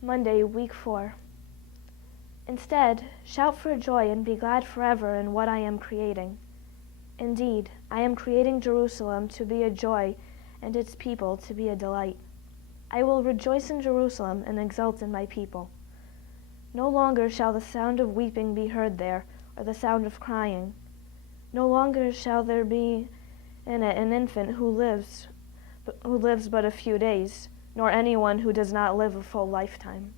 Monday, week 4. Instead, shout for joy and be glad forever in what I am creating. Indeed, I am creating Jerusalem to be a joy and its people to be a delight. I will rejoice in Jerusalem and exult in my people. No longer shall the sound of weeping be heard there, or the sound of crying. No longer shall there be in it an infant who lives but a few days, nor anyone who does not live a full lifetime.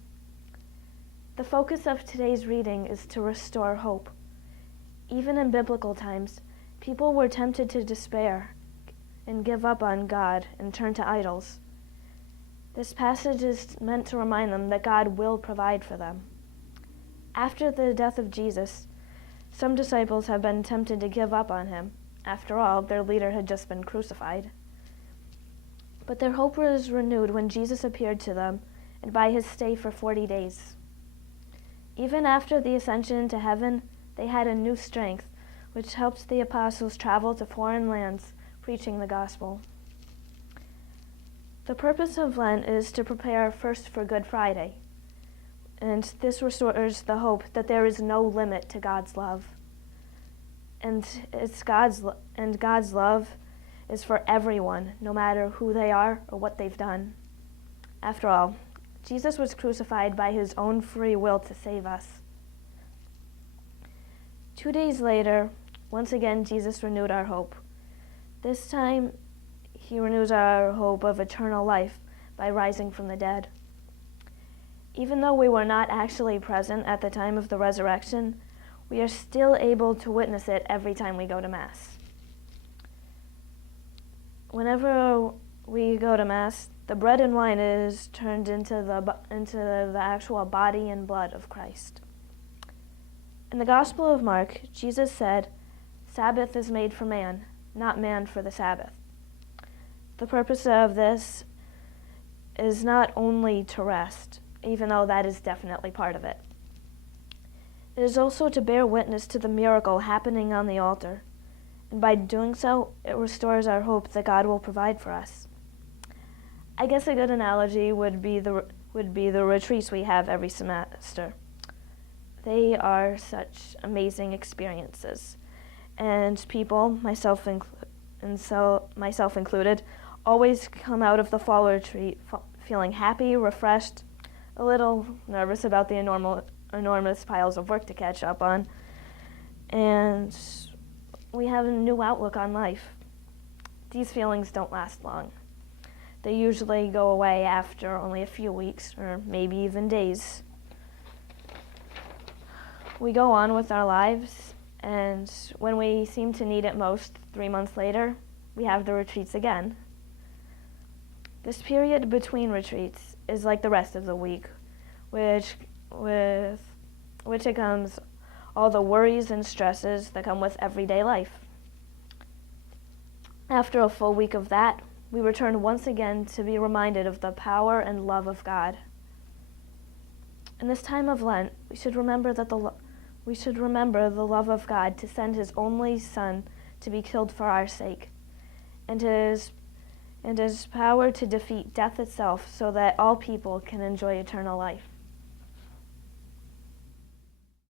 The focus of today's reading is to restore hope. Even in biblical times, people were tempted to despair and give up on God and turn to idols. This passage is meant to remind them that God will provide for them. After the death of Jesus, some disciples have been tempted to give up on him. After all, their leader had just been crucified. But their hope was renewed when Jesus appeared to them, and by his stay for 40 days. Even after the ascension into heaven, they had a new strength, which helped the apostles travel to foreign lands, preaching the gospel. The purpose of Lent is to prepare first for Good Friday, and this restores the hope that there is no limit to God's love. And God's love is for everyone, no matter who they are or what they've done. After all, Jesus was crucified by his own free will to save us. 2 days later, once again, Jesus renewed our hope. This time, he renews our hope of eternal life by rising from the dead. Even though we were not actually present at the time of the resurrection, we are still able to witness it every time we go to Mass. Whenever we go to Mass, the bread and wine is turned into the actual body and blood of Christ. In the Gospel of Mark, Jesus said, "Sabbath is made for man, not man for the Sabbath." The purpose of this is not only to rest, even though that is definitely part of it. It is also to bear witness to the miracle happening on the altar, and by doing so, it restores our hope that God will provide for us. I guess a good analogy would be the retreats we have every semester. They are such amazing experiences, and people, myself included, always come out of the fall retreat feeling happy, refreshed, a little nervous about the enormous piles of work to catch up on, and we have a new outlook on life. These feelings don't last long. They usually go away after only a few weeks, or maybe even days. We go on with our lives, and when we seem to need it most, 3 months later, we have the retreats again. This period between retreats is like the rest of the week, which it comes all the worries and stresses that come with everyday life. After a full week of that, we return once again to be reminded of the power and love of God. In this time of Lent, we should remember the love of God to send his only Son to be killed for our sake, and his power to defeat death itself so that all people can enjoy eternal life.